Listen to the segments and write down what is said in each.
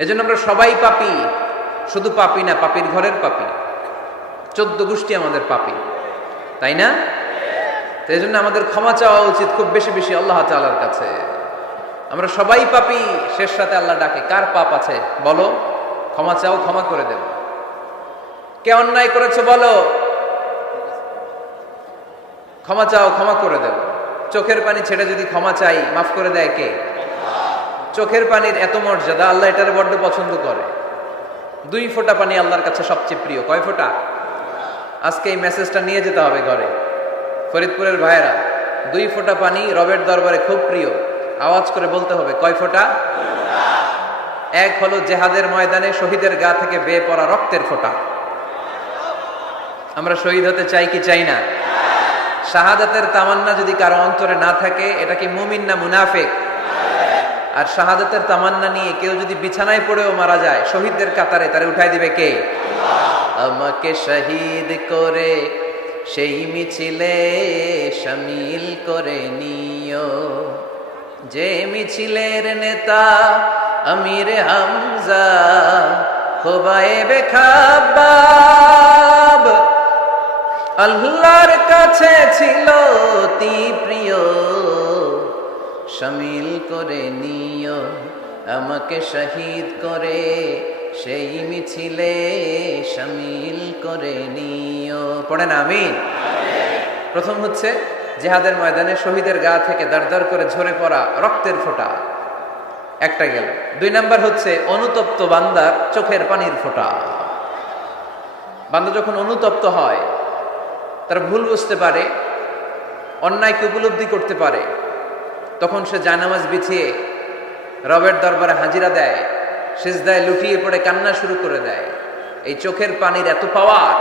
এজন্য আমরা সবাই পাপী, শুধু পাপী না, পাপীর ঘরের পাপী। 14 গোষ্ঠী আমাদের পাপী, তাই না? তো এই জন্য আমাদের ক্ষমা চাওয়া উচিত খুব বেশি বেশি আল্লাহ তাআলার কাছে। আমরা সবাই পাপী, শেষ রাতে আল্লাহ ডাকে, কার পাপ আছে বলো, ক্ষমা চাও, ক্ষমা করে দেব। কে অন্যায় করেছে বলো, ক্ষমা চাও, ক্ষমা করে দেব। চোখের পানি ছেড়ে যদি ক্ষমা চাই, মাফ করে দেয় কে? চোখের পানির এত মর্যাদা, আল্লাহ এটার বড্ড পছন্দ করে। 2 ফোঁটা পানি আল্লাহর কাছে সবচেয়ে প্রিয়। কয় ফোঁটা? আজকে এই মেসেজটা নিয়ে যেতে হবে ঘরে। ফরিদপুরের ভাইয়েরা, 2 ফোঁটা পানি রবের দরবারে খুব প্রিয়। আওয়াজ করে বলতে হবে, কয় ফোঁটা? এক হলো জেহাদের ময়দানে শহীদের গা থেকে বেয়ে পড়া রক্তের ফোঁটা। আমরা শহীদ হতে চাই কি চাই না? শাহাদাতের তামান্না যদি কারো অন্তরে না থাকে, এটা কি মুমিন না মুনাফিক? আর শাহাদাতের তামান্না নিয়ে কেউ যদি বিছানায় পড়েও মারা যায়, শহীদদের কাতারে তারে উঠাই দিবে কে? আমাকে শহীদ করে সেই মিছিলে শামিল করে নিও, যে মিছিলের নেতা আমির হামজা খোবায়েবে খাব্বাব। আল্লাহর কাছে ছিল অতি প্রিয়, শামিল করে নিও আমাকে শহীদ করে সেই মিছিলে শামিল করে নিও। পড়েন আমিন। প্রথম হচ্ছে জিহাদের ময়দানে শহীদের গা থেকে দাঁড় করে ঝরে পড়া রক্তের ফোঁটা, একটা গেল। 2 নাম্বার হচ্ছে অনুতপ্ত বান্দার চোখের পানির ফোঁটা। বান্দা যখন অনুতপ্ত হয়, তারা ভুল বুঝতে পারে, অন্যায়কে উপলব্ধি করতে পারে, তখন সে জায়নামাজ বিছিয়ে রবের দরবারে হাজিরা দেয়, সিজদায় লুটিয়ে পড়ে কান্না শুরু করে দেয়। এই চোখের পানির এত পাওয়ার,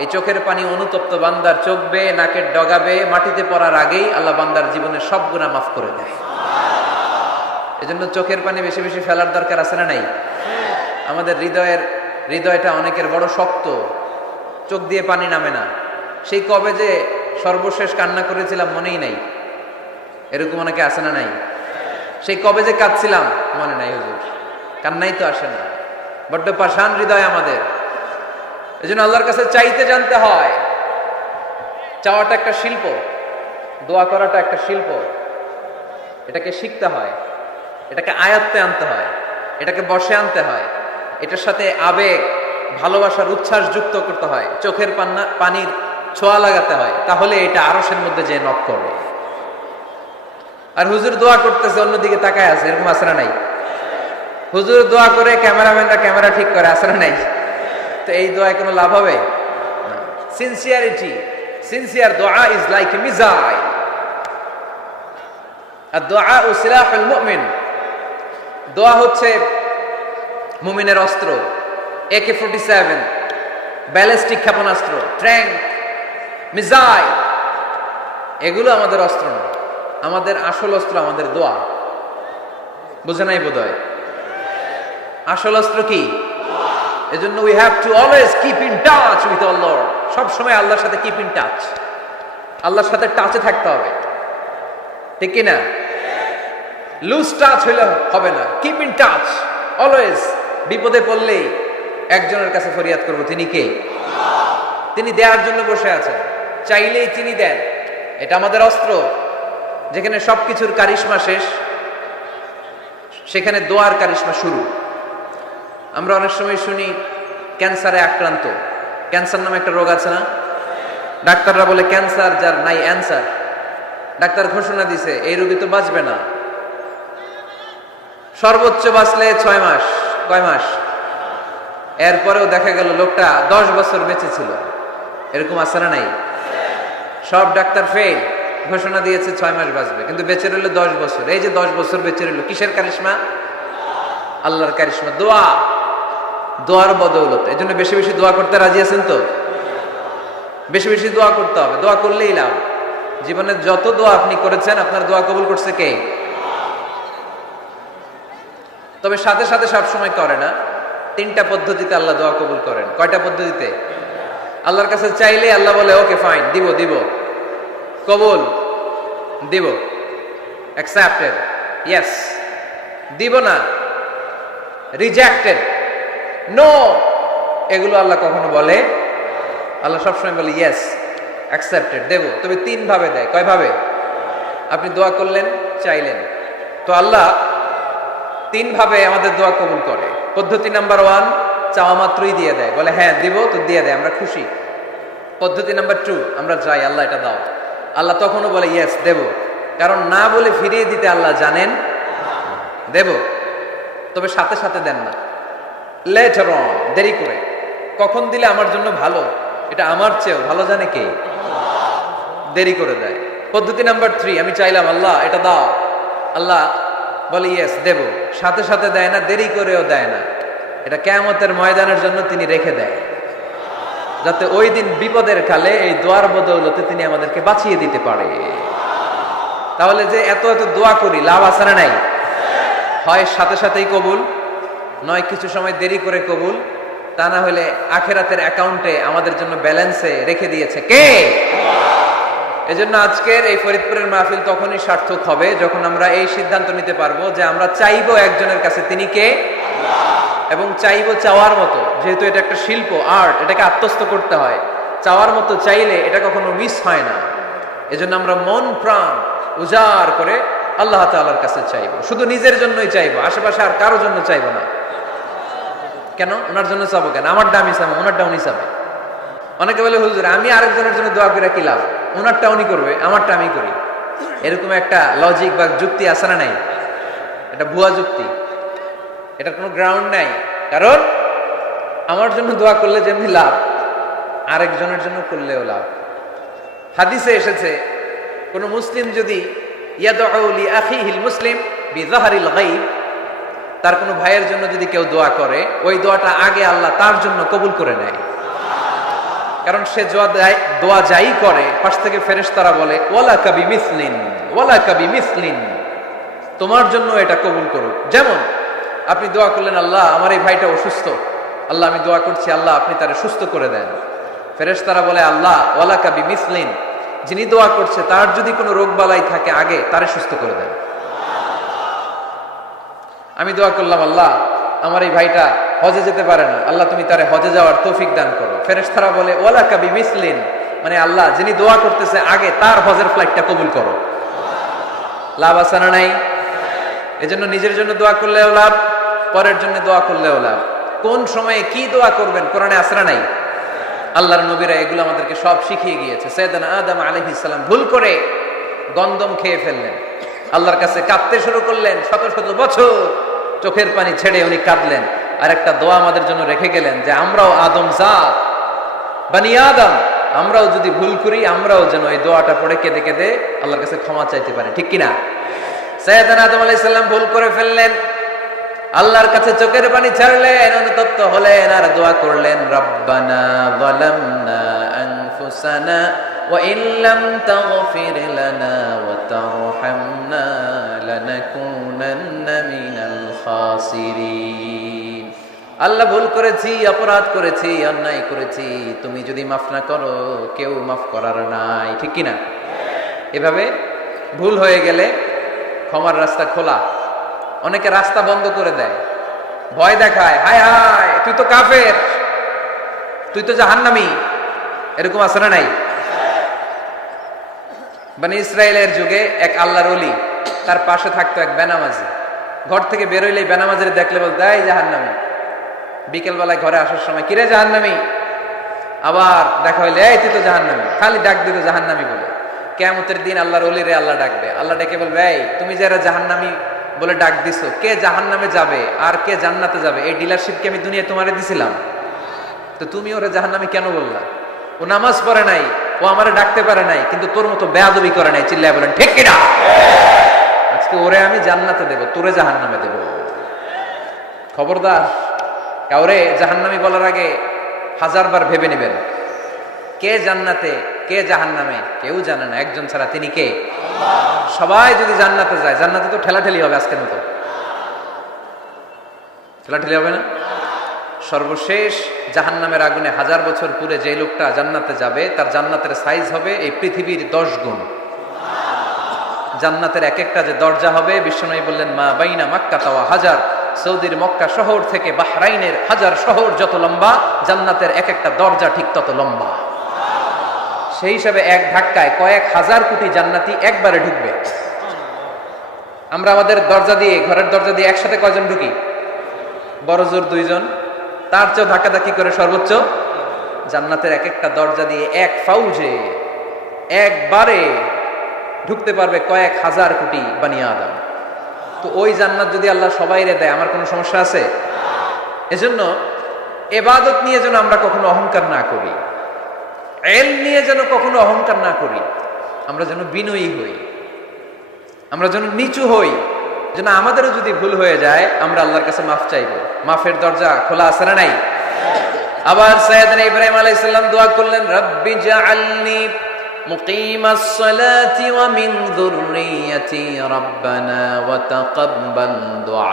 এই চোখের পানি অনুতপ্ত বান্দার চোখ বেয়ে নাকের ডগাবে মাটিতে পড়ার আগেই আল্লাহ বান্দার জীবনের সব গুনাহ মাফ করে দেয়। এজন্য চোখের পানি বেশি বেশি ফেলার দরকার আছে না নাই? আমাদের হৃদয়টা অনেকের বড় শক্ত, চোখ দিয়ে পানি নামে না। সেই কবে যে সর্বশেষ কান্না করেছিলাম মনেই নাই, এরকম অনেকে আছে না নাই? সেই কবে যে কাঁদছিলাম মনে নাই, হুজুর কান্নাই তো আসে না। বড্ড পাষাণ হৃদয় আমাদের। এজন্য আল্লাহর কাছে চাইতে জানতে হয়। চাওয়াটা একটা শিল্প, দোয়া করাটা একটা শিল্প। এটাকে শিখতে হয়, এটাকে আয়ত্তে আনতে হয়, এটাকে বশে আনতে হয়, এটার সাথে আবেগ, ভালোবাসার উচ্ছ্বাস যুক্ত করতে হয়, চোখের পানির ছোঁয়া লাগাতে হয়, তাহলে এটা আরশের মধ্যে যে নক করবে। আর হুজুর দোয়া করতেছে, অন্যদিকে তাকায় আছে, এরকম আছে না নাই? হুজুর দোয়া করে ক্যামেরাম্যানরা ক্যামেরা ঠিক করে, আছে না নাই? তো এই দোয়ায় কোনো লাভ হবে না। সিনসিয়ার দোয়া ইজ লাইক এ মিসাইল, আর দোয়া ও সিলাহুল মুমিন। দোয়া হচ্ছে মুমিনের অস্ত্র। AK-47 ব্যালিস্টিক ক্ষেপণাস্ত্র, ট্যাঙ্ক, মিসাইল, এগুলো আমাদের অস্ত্র না। আমাদের আসল অস্ত্র আমাদের দোয়া। বুঝে নাই বোধহয়? আসল অস্ত্র কি? এজন্য we have to always keep in touch with our Lord. সব সময় আল্লাহর সাথে কিপ ইন টাচ, আল্লাহর সাথে টাচে থাকতে হবে, ঠিক কি না? লুজ টাচ হইলে হবে না, কিপ ইন টাচ অলওয়েজ। বিপদে পড়লেই একজনের কাছে ফরিয়াদ করব, তিনি কে? তিনি দেওয়ার জন্য বসে আছেন, চাইলেই তিনি দেন। এটা আমাদের অস্ত্র। যেখানে সবকিছুর কারিশমা শেষ, সেখানে দোয়ার কারিশমা শুরু। আমরা অনেক সময় শুনি ক্যান্সারে আক্রান্ত। ক্যান্সার নামে একটা রোগ আছে না? ডাক্তাররা বলে ক্যান্সার যার নাই অ্যান্সার। ডাক্তার ঘোষণা দিছে এই রোগী তো বাঁচবে না, সর্বোচ্চ বাঁচলে 6 মাস। কয় মাস? এরপরেও দেখা গেল লোকটা 10 বছর বেঁচে ছিল। এরকম আছে না নাই? সব ডাক্তার ফেল, ঘোষণা দিয়েছে 6 মাস বাঁচবে, কিন্তু বেঁচে রইল 10 বছর। এই যে 10 বছর বেঁচে রইল, কিসের কারিশমা? আল্লাহর কারিশমা, দোয়া, দোয়ার বদৌলতে। এই জন্য বেশি বেশি দোয়া করতে রাজি আছেন তো? বেশি বেশি দোয়া করতে হবে, দোয়া করলেই লাভ। জীবনে যত দোয়া আপনি করেছেন, আপনার দোয়া কবুল করছে কে? তবে সাথে সাথে সবসময় করে না। 3টা পদ্ধতিতে আল্লাহ দোয়া কবুল করেন। কয়টা পদ্ধতিতে? আল্লাহর কাছে চাইলে আল্লাহ বলে ওকে ফাইন, দিব দিব, কবুল দিব, অ্যাকসেপ্টেড, ইয়েস। দিব না, রিজেক্টেড, নো, এগুলো আল্লাহ কখনো বলে? আল্লাহ সবসময় বলে ইয়েস, অ্যাকসেপ্টেড, দেব। তবে 3 ভাবে দেয়। কয় ভাবে? আপনি দোয়া করলেন, চাইলেন, তো আল্লাহ 3 ভাবে আমাদের দোয়া কবুল করে। পদ্ধতি নাম্বার 1, চাওয়া মাত্রই দিয়ে দেয়, বলে হ্যাঁ দিব, তো দিয়ে দেয়, আমরা খুশি। পদ্ধতি নাম্বার 2, আমরা চাই আল্লাহ এটা দাও, আল্লাহ তখনও বলে ইয়েস, দেব। কারণ না বলে ফিরিয়ে দিতে আল্লাহ জানেন, দেব, তবে সাথে সাথে দেন না, লেটার অন, দেরি করে। কখন দিলে আমার জন্য ভালো, এটা আমার চেয়েও ভালো জানে কে? দেরি করে দেয়। পদ্ধতি নাম্বার 3, আমি চাইলাম আল্লাহ এটা দাও, আল্লাহ বলে ইয়েস, দেব, সাথে সাথে দেয় না, দেরি করেও দেয় না। এটা কিয়ামতের ময়দানের জন্য তিনি রেখে দেয়, যাতে ওই দিন বিপদের কালে এই দোয়ার বদৌলতে তিনি আমাদেরকে বাঁচিয়ে দিতে পারে। তাহলে যে এত এত দোয়া করি, লাভ আছে না নাই? হয় সাথে সাথেই কবুল, নয় কিছু সময় দেরি করে কবুল, তা না হলে আখেরাতের অ্যাকাউন্টে আমাদের জন্য ব্যালেন্সে রেখে দিয়েছে কে? এজন্য আজকের এই ফরিদপুরের মাহফিল তখনই সার্থক হবে যখন আমরা এই সিদ্ধান্ত নিতে পারবো যে আমরা চাইবো একজনের কাছে, তিনি কে? এবং চাইবো চাওয়ার মতো। যেহেতু এটা একটা শিল্প, আর্ট, এটাকে আত্মস্থ করতে হয়। চাওয়ার মতো চাইলে এটা কখনো মিস হয় না। এজন্য আমরা মন প্রাণ উজাড় করে আল্লাহ তাআলার কাছে চাইবো, শুধু নিজের জন্যই চাইবো, আশেপাশে আর কারোর জন্য চাইবো না। কেন? ওনার জন্য চাবো কেন? আমারটা আমি চাবো, ওনারটা উনি চাবে। অনেকে বলে হুজুর আমি আরেকজনের জন্য দোয়া করে কি লাভ, ওনারটা উনি করবে, আমারটা আমি করি। এরকম একটা লজিক বা যুক্তি আছে না নাই? এটা ভুয়া যুক্তি, এটার কোনো গ্রাউন্ড নাই। কারণ আমার জন্য দোয়া করলে যেমনি লাভ, আরেকজনের জন্য করলেও লাভ। হাদিসে এসেছে কোন মুসলিম যদি ইয়াদউ লি আখিহিল মুসলিম বিযাহরিল গায়ব, তার কোনো ভাইয়ের জন্য যদি কেউ দোয়া করে, ওই দোয়াটা আগে আল্লাহ তার জন্য কবুল করে নেয়। কারণ সে দোয়া যাই করে, পাশ থেকে ফেরেশতারা বলে ওয়ালাকা বিমিসলিন, ওয়ালাকা বিমিসলিন, তোমার জন্য এটা কবুল করুক। যেমন আপনি দোয়া করলেন আল্লাহ আমার এই ভাইটা অসুস্থ, আল্লাহ আমি দোয়া করছি আল্লাহ আপনি তারে সুস্থ করে দেন। ফেরেশতারা বলে আল্লাহ ওয়ালাকা বিমিসলিন, যিনি দোয়া করছে তার যদি কোনো রোগ বালাই থাকে আগে তারে সুস্থ করে দেন। আমি দোয়া করলাম আল্লাহ আমার এই ভাইটা হজে যেতে পারে না, আল্লাহ তুমি তারে হজে যাওয়ার তৌফিক দান করো। ফেরেশতারা বলে ওয়ালাকা বিমিসলিন, মানে আল্লাহ যিনি দোয়া করতেছে আগে তার হজের ফ্লাইটটা কবুল করো। লাভ আছে না নাই? এজন্য নিজের জন্য দোয়া করলেও লাভ, পরের জন্য দোয়া করলেও লাভ। কোন সময়ে কি দোয়া করবেন কোরআনে আছে না নাই? আল্লাহর নবীরা এগুলো আমাদেরকে সব শিখিয়ে গিয়েছে। সাইয়েদনা আদম আলাইহিস সালাম ভুল করে গন্ধম খেয়ে ফেললেন, আল্লাহর কাছে কাঁদতে শুরু করলেন, শত শত বছর চোখের পানি ছেড়ে উনি কাঁদলেন। আর একটা দোয়া আমাদের জন্য রেখে গেলেন যে আমরাও আদম জাত, বানি আদম, আমরাও যদি ভুল করি আমরাও যেন এই দোয়াটা পড়ে কেঁদে কেঁদে আল্লাহর কাছে ক্ষমা চাইতে পারি, ঠিক কিনা? সাইয়েদনা আদম আলাইহিস সালাম ভুল করে ফেললেন, আল্লাহর কাছে চোখের পানি ছাড়লেন, অনুতপ্ত হলেন আর দোয়া করলেন রব্বানা যালামনা আনফুসানা ওয়া ইল্লাম তাগফির লানা ওয়া তারহামনা লানাকুনান্না মিনাল খাসিরিন। আল্লাহ ভুল করেছি, অপরাধ করেছি, অন্যায় করেছি, তুমি যদি মাফ না করো কেউ মাফ করার নাই, ঠিক কিনা? এভাবে ভুল হয়ে গেলে ক্ষমার রাস্তা খোলা। অনেকে রাস্তা বন্ধ করে দেয়, ভয় দেখায়, হায় হায় তুই তো কাফের, তুই তো জাহান্নামী, এরকম আছে না নাই? বনি ইসরায়েলের যুগে এক আল্লাহর ওলি, তার পাশে থাকতো এক বেনামাজি। ঘর থেকে বেরোইলেই বেনামাজির দেখলে বলতো এই জাহান্নামী। বিকেল বেলায় ঘরে আসার সময় কিরে জাহান্নামী, আবার দেখা হইলে এই তুই তো জাহান্নামী, খালি ডাক দিত জাহান্নামী বলে। কিয়ামতের দিন আল্লাহর ওলিরে আল্লাহ ডাকবে, আল্লাহ ডেকে বলবে এই তুমি যারা জাহান্নামী বলে ডাক দিছো, কে জাহান্নামে যাবে আর কে জান্নাতে যাবে এই ডিলারশিপ কি আমি দুনিয়ায় তোমারে দিছিলাম? তো তুমি ওরে জাহান্নামী কেন বললা? ও নামাজ পড়ে নাই, ও আমারে ডাকতে পারে নাই, কিন্তু তোর মতো বেয়াদবি করে নাই। চিল্লায় বলেন ঠিক কিনা? আজকে ওরে আমি জান্নাতে দেব, তোরে জাহান্নামে দেব। খবরদার, কাউরে জাহান্নামী বলার আগে 1000 বার ভেবে নেবেন। কে জান্নাতে কে জাহান্নামে কেউ জানে না, একজন ছাড়া, তিনি কে? সবাই যদি জান্নাতে যায়, জান্নাতে তো ঠেলাঠেলি হবে, আজকের মতো ঠেলাঠেলি হবে না? সর্বশেষ জাহান্নামের আগুনে 1000 বছর পুরে যে লোকটা জান্নাতে যাবে, তার জান্নাতের সাইজ হবে এই পৃথিবীর 10 গুণ। জান্নাতের এক একটা যে দরজা হবে, বিশ্বনবী বললেন মা বাইনা মাক্কা ওয়া হাজার, সৌদির মক্কা শহর থেকে বাহরাইনের হাজার শহর যত লম্বা, জান্নাতের এক একটা দরজা ঠিক তত লম্বা। সেই হিসাবে এক ধাক্কায় কয়েক হাজার কোটি জান্নাতি একবারে ঢুকবে। আমরা আমাদের দরজা দিয়ে, ঘরের দরজা দিয়ে একসাথে কয়জন ঢুকি? বড় জোর 2 জন, তার চেয়ে ধাক্কাধাক্কি করে সর্বোচ্চ। জান্নাতের এক একটা দরজা দিয়ে এক ফাউজে একবারে ঢুকতে পারবে কয়েক হাজার কোটি বানি আদম। তো ওই জান্নাত যদি আল্লাহ সবাইরে দেয়, আমার কোনো সমস্যা আছে? এজন্য ইবাদত নিয়ে যেন আমরা কখনো অহংকার না করি, ইলম নিয়ে যেন কখনো অহংকার না করি। আমরা যেন বিনয়ী হই, আমরা যেন নিচু হই, যেন আমাদেরও যদি ভুল হয়ে যায় আমরা আল্লাহর কাছে মাফ চাইবো। মাফের দরজা খোলা আছে না নাই? আবার সাইয়েদনা ইব্রাহিম আলাইহিস সালাম দোয়া করলেন, রব্বি জাআলনি মুকিমাস সালাতি ওয়া মিন যুররিয়াতি রাব্বানা ওয়া তাকাব্বাল দুআ।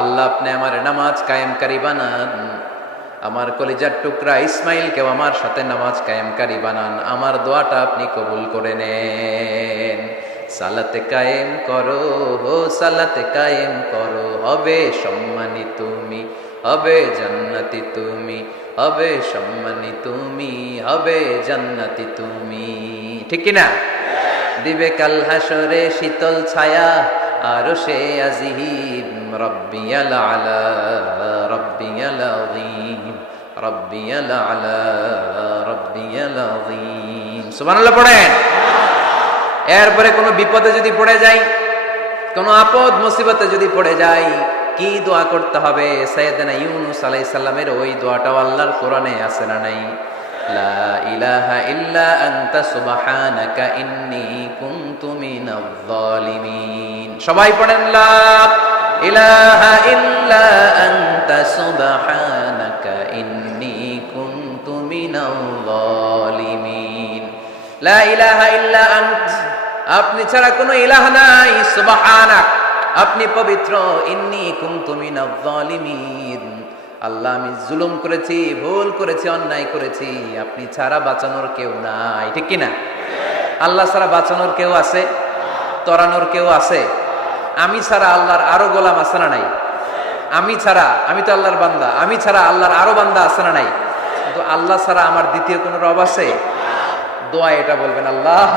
আল্লাহ আপনি আমার নামাজ কায়েমকারী বানান, আমার কলিজার টুকরা ইসমাইলকেও আমার সাথে নামাজ কায়েমকারী বানান, আমার দোয়াটা আপনি কবুল করে নেন। সালাতে কায়েম করো, হো সালাতে কায়েম করো, হবে সম্মানী তুমি, হবে জান্নাতি তুমি, হবে সম্মানী তুমি, হবে জান্নাতি তুমি। ঠিক কি না? দিবে কাল হাসরে শীতল ছায়া আরশে আজিম, রব্বিয়াল আলা রব্বিয়াল আযীম, রব্বিয়াল আলা রব্বিয়াল আযীম। সুবহানাল্লাহ পড়েন। এরপরে কোনো বিপদে যদি পড়ে যাই, কোনো আপদ মুসিবতে যদি পড়ে যাই, কি দোয়া করতে হবে? সাইয়েদনা ইউনূস আলাইহিস সালামের ওই দোয়াটাও আল্লাহর কোরআনে আছে না নাই? লা ইলাহা ইল্লা আনতা সুবহানাকা ইন্নী কুনতু মিনাজ জালিমিন। সবাই পড়েন, লা ইলাহা ইল্লা আনতা সুবহানাকা ইন্নী কুনতু মিনাজ জালিমিন। লা ইলাহা ইল্লা আন্ত, আপনি ছাড়া কোনো ইলাহ নাই, সুবহানাক, আপনি পবিত্র, ইন্নী কুনতু মিনাজ জালিমিন, আল্লাহ আমি জুলুম করেছি, ভুল করেছি, অন্যায় করেছি, আপনি ছাড়া বাঁচানোর কেউ নাই। ঠিক কি না? আল্লাহ ছাড়া বাঁচানোর কেউ আছে? তরানোর কেউ আছে? আমি ছাড়া আল্লাহর আরো গোলাম আছে না নাই? আমি ছাড়া, আমি তো আল্লাহর বান্দা, আমি ছাড়া আল্লাহর আরো বান্দা আছে না নাই? কিন্তু আল্লাহ ছাড়া আমার দ্বিতীয় কোনো রব আছে? দোয়া এটা বলবেন, আল্লাহ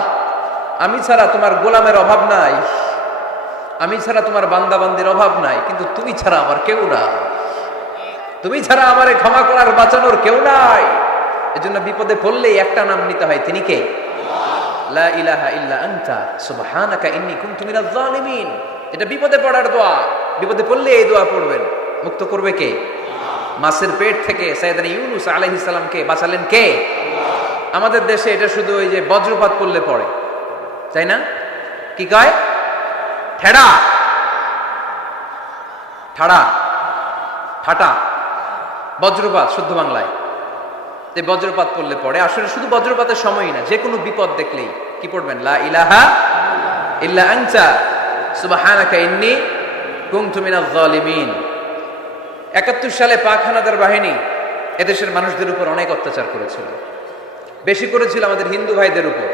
আমি ছাড়া তোমার গোলামের অভাব নাই, আমি ছাড়া তোমার বান্দা বান্দির অভাব নাই, কিন্তু তুমি ছাড়া আমার কেউ না, তুমি ছাড়া আমারে ক্ষমা করার বাঁচানোর কেউ নাই। এজন্য বিপদে পড়লেই একটা নাম নিতে হয়, তিনি কে? লা ইলাহা ইল্লা আনতা সুবহানাকা ইন্নী কুনতু মিনাজ জালিমিন। এটা বিপদে পড়ার দোয়া, বিপদে পড়লে এই দোয়া পড়বেন। মুক্ত করবে কে? মাছের পেট থেকে সাইয়েদনা ইউনূস আলাইহিস সালামকে বাঁচালেন কে? আমাদের দেশে এটা শুধু ওই যে বজ্রপাত পড়লে পড়ে, তাই না? কি কয়? ঠেড়া, ঠাড়া, ঠাটা, বজ্রপাত শুদ্ধ বাংলায়। বজ্রপাত পড়লে পড়ে, আসলে শুধু বজ্রপাতের সময়ই না, যে কোনো বিপদ দেখলেই কি পড়বেন? লা ইলাহা ইল্লা আনতা সুবহানাকা ইন্নী কুনতু মিনাজ জালিমিন। ৭১ সালে পাক হানাদার বাহিনী এদেশের মানুষদের উপর অনেক অত্যাচার করেছিল, বেশি করেছিল আমাদের হিন্দু ভাইদের উপর।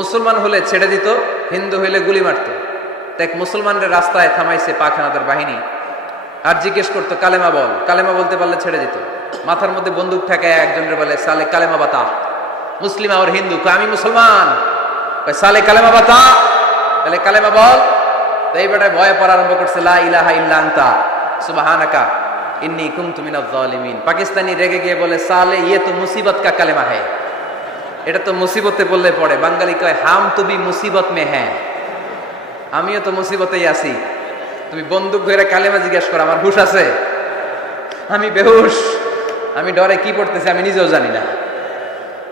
মুসলমান হলে ছেড়ে দিত, হিন্দু হইলে গুলি মারত। এক মুসলমানদের রাস্তায় থামাইছে পাক হানাদার বাহিনী, আর জিজ্ঞেস করতো কালেমা বল, কালেমা বলতে পারলে ছেড়ে দিত। মাথার মধ্যে বন্দুক ঠেকায় একজনের বলে, সালে কালেমা বাতা। মুসলিম আর হিন্দু, আমি মুসলমান, সালে কালেমা বাতা, তাহলে কালেমা বল। তো এই বেটায় ভয়ে পড়া আরম্ভ করছে, লা ইলাহা ইল্লা আনতা সুবহানাকা ইন্নী কুনতু মিনাজ জালিমিন। পাকিস্তানি রেগে গিয়ে বলে, সালে ইয়ে তো মুসিবত কা কালেমা হ্যায়, এটা তো মুসিবতে বললে পড়ে। বাঙালি কয়, হাম তো ভি মুসিবত মে হ্যাঁ, আমিও তো মুসিবতেই আছি। তুমি বন্দুক ধরে কালেমা জিজ্ঞেস করো, আমার হুশ আছে? আমি বেহুশ, আমি ডরে কি পড়তেছি আমি নিজেও জানি না।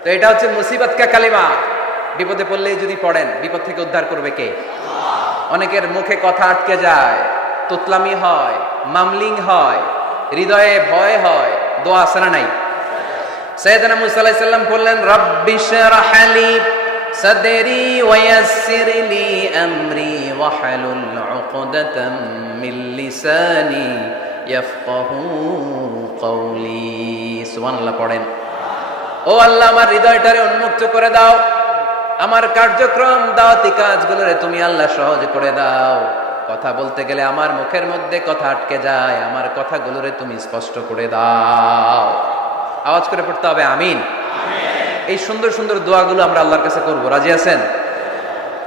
তো এটা হচ্ছে মুসিবত কা কালেমা। বিপদে পড়লেই যদি পড়েন, বিপদ থেকে উদ্ধার করবে কে? অনেকের মুখে কথা আটকে যায়, তোতলামি হয়, মামলিং হয়, হৃদয়ে ভয় হয়, দোয়া আছে না নাই? সাইয়েদনা মুসা আলাইহিস সালাম বললেন, রব্বি শরহ লি সাদরি ওয়া ইয়াসসির লি আমরি ওয়াহলুল উকদাতাম মিন লিসানি ইয়াফকাহু কওলি। সুবহানাল্লাহ পড়েন। ও আল্লাহ, আমার হৃদয়টারে উন্মুক্ত করে দাও, আমার কার্যক্রম দাওয়াতি কাজগুলোরে তুমি আল্লাহ সহজ করে দাও। কথা বলতে গেলে আমার মুখের মধ্যে কথা আটকে যায়, আমার কথাগুলোরে তুমি স্পষ্ট করে দাও। আওয়াজ করে পড়তে হবে আমিন। এই সুন্দর সুন্দর দোয়াগুলো আমরা আল্লাহর কাছে করব, রাজি আছেন?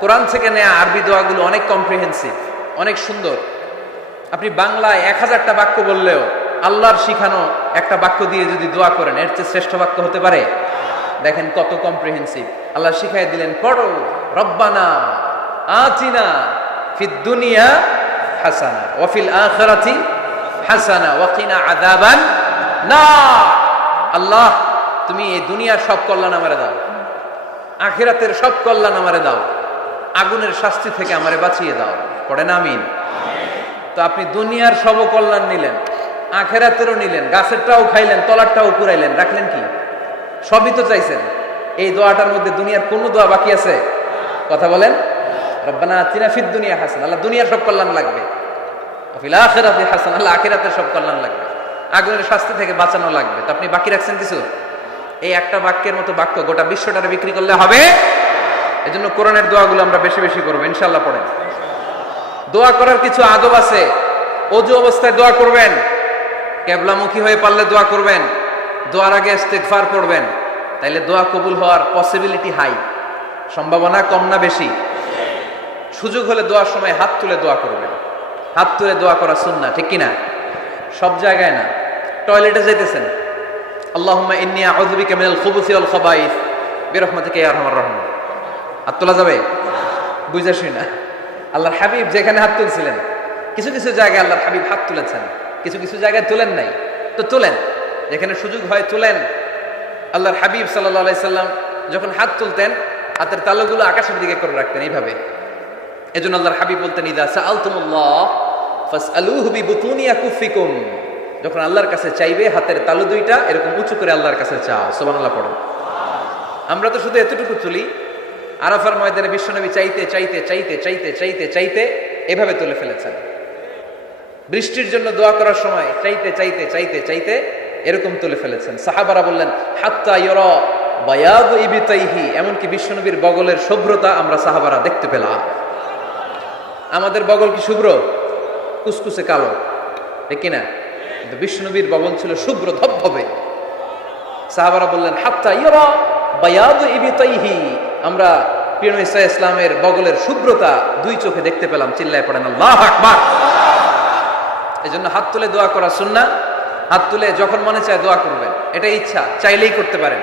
কোরআন থেকে নেয়া আরবি দোয়াগুলো অনেক কম্প্রিহেন্সিভ, অনেক সুন্দর। আপনি বাংলায় 1000টা বাক্য বললেও আল্লাহর শিখানো একটা বাক্য দিয়ে যদি দোয়া করেন, এর চেয়ে শ্রেষ্ঠ বাক্য হতে পারে? দেখেন কত কম্প্রিহেন্সিভ। আল্লাহ শিখাই দিলেন, পড়ো রব্বানা আতিনা ফিদ দুনিয়া হাসানা ওয়া ফিল আখিরাতি হাসানা ওয়া কিনা আযাবান নার। আল্লাহ তুমি এই দুনিয়ার সব কল্যাণ আমারে দাও, আখিরাতের সব কল্যাণ আমারে দাও, আগুনের শাস্তি থেকে আমারে বাঁচিয়ে দাও। পড়েন আমিন। তো আপনি দুনিয়ার সব কল্যাণ নিলেন, আখিরাতেরও নিলেন, গাছেরটাও খাইলেন, তলারটাও পুরাইলেন, রাখলেন কি? সবই তো চাইছেন। এই দোয়াটার মধ্যে দুনিয়ার কোনো দোয়া বাকি আছে? কথা বলেন। রব্বানা আতিনা ফিদ দুনিয়া হাসানা, আল্লাহ দুনিয়ার সব কল্যাণ লাগবে। ওয়া ফিল আখিরাতি হাসানা, আল্লাহ আখিরাতের সব কল্যাণ লাগবে, আগুনের শাস্তি থেকে বাঁচানো লাগবে। তো আপনি বাকি রাখছেন কিছু? এই একটা বাক্যের মতো বাক্য গোটা বিশ্বটারে বিক্রি করলে হবে? এজন্য কোরআনের দোয়াগুলো আমরা বেশি বেশি করবো, ইনশাআল্লাহ। পড়েন। দোয়া করার কিছু আদব আছে। ওযু অবস্থায় দোয়া করবেন, কিবলামুখী হয়ে পারলে দোয়া করবেন, দোয়ার আগে ইস্তিগফার করবেন, তাইলে দোয়া কবুল হওয়ার পসিবিলিটি হাই, সম্ভাবনা কম না বেশি? সুযোগ হলে দোয়ার সময় হাত তুলে দোয়া করবেন। হাত তুলে দোয়া করা সুন্নাহ, ঠিক কিনা? সব জায়গায় না। টয়লেটে যাইতেছেন, আল্লাহুম্মা ইন্নী আউযু বিকা মিনাল খুবুসি ওয়াল খাবাইস বিরহমাতিকা ইয়া আরহামার রাহিমিন। হাত তোলা যাবে? বুঝাসই না। আল্লাহর হাবিব যেখানে হাত তুলছিলেন, কিছু কিছু জায়গায় আল্লাহর হাবিব হাত তুলেছেন, কিছু কিছু জায়গায় তুলেন নাই। তো তুলেন, যেখানে সুযোগ হয় তুলেন। আল্লাহর হাবিব সাল্লাল্লাহু আলাইহি সাল্লাম যখন হাত তুলতেন, হাতের তালুগুলো আকাশের দিকে করে রাখতেন এইভাবে। এজন্য আল্লাহর হাবিব বলতেন, ইযা সাআলতুমুল্লাহ ফাসআলুহু বিবুতুনি আকুফিকুম। যখন আল্লাহর কাছে চাইবে, হাতের তালু দুইটা এরকম উঁচু করে আল্লাহর কাছে চাও। সুবহানাল্লাহ পড়ো। আমরা তো শুধু এতটুকু তুলি। আরাফার ময়দানে বিশ্বনবী চাইতে চাইতে চাইতে চাইতে চাইতে চাইতে এভাবে তুলে ফেলেছেন। বৃষ্টির জন্য দোয়া করার সময় চাইতে চাইতে চাইতে চাইতে এরকম তুলে ফেলেছেন। সাহাবারা বললেন, হাত্তা ইরা বায়াদু ইবতাইহি, এমনকি বিশ্বনবীর বগলের শুভ্রতা আমরা সাহাবারা দেখতে পেলাম। আমাদের বগল কি শুভ্র? কুসকুসে কালো, ঠিক কিনা? কিন্তু বিশ্বনবীর বগল ছিল শুভ্র ধবধবে। সাহাবারা বললেন, হাত্তা ইরা বায়াদু ইবতাইহি, আমরা প্রিয় নবী সাল্লাল্লাহু আলাইহি ইসলামের বগলের শুভ্রতা দুই চোখে দেখতে পেলাম। চিল্লায় পড়েন আল্লাহু আকবার। এজন্য হাত তুলে দোয়া করা সুন্নাহ। হাত তুলে যখন মনে চায় দোয়া করবেন, এটা ইচ্ছা, চাইলেই করতে পারেন।